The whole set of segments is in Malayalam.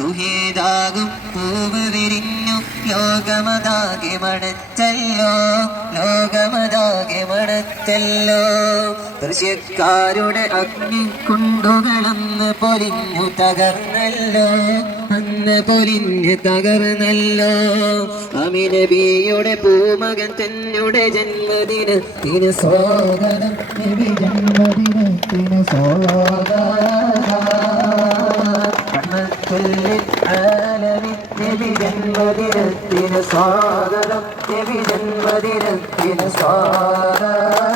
തുഹേതാകും പൂവ് വിരിഞ്ഞു. ലോകമതാകെ മണച്ചല്ലോ. ലോകമതാകെ മണച്ചല്ലോ. ദൃശ്യക്കാരുടെ അഗ്നിക്കുണ്ടുകളന്ന് പൊരിഞ്ഞു തകർന്നല്ലോ. അന്ന് പൊരിഞ്ഞു തകർന്നല്ലോ. അമിനബിയുടെ പൂമകൻ തന്നെ ജന്മദിനത്തിന് സ്വാഗതം. നബി ജന്മദിനത്തിന് ജന്മദിനത്തിന് സ്വാഗതം. നബി ജന്മദിനത്തിന് സ്വാഗതം.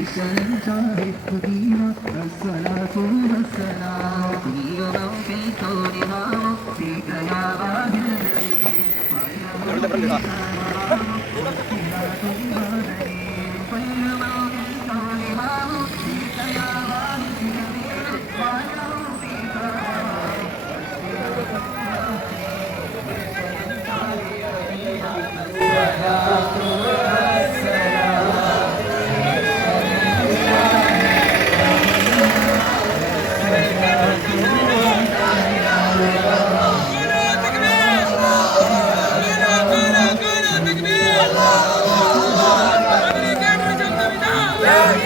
عليك الجاه الكريم الصلاة والسلام في روحي كونها ربك يا رب الذي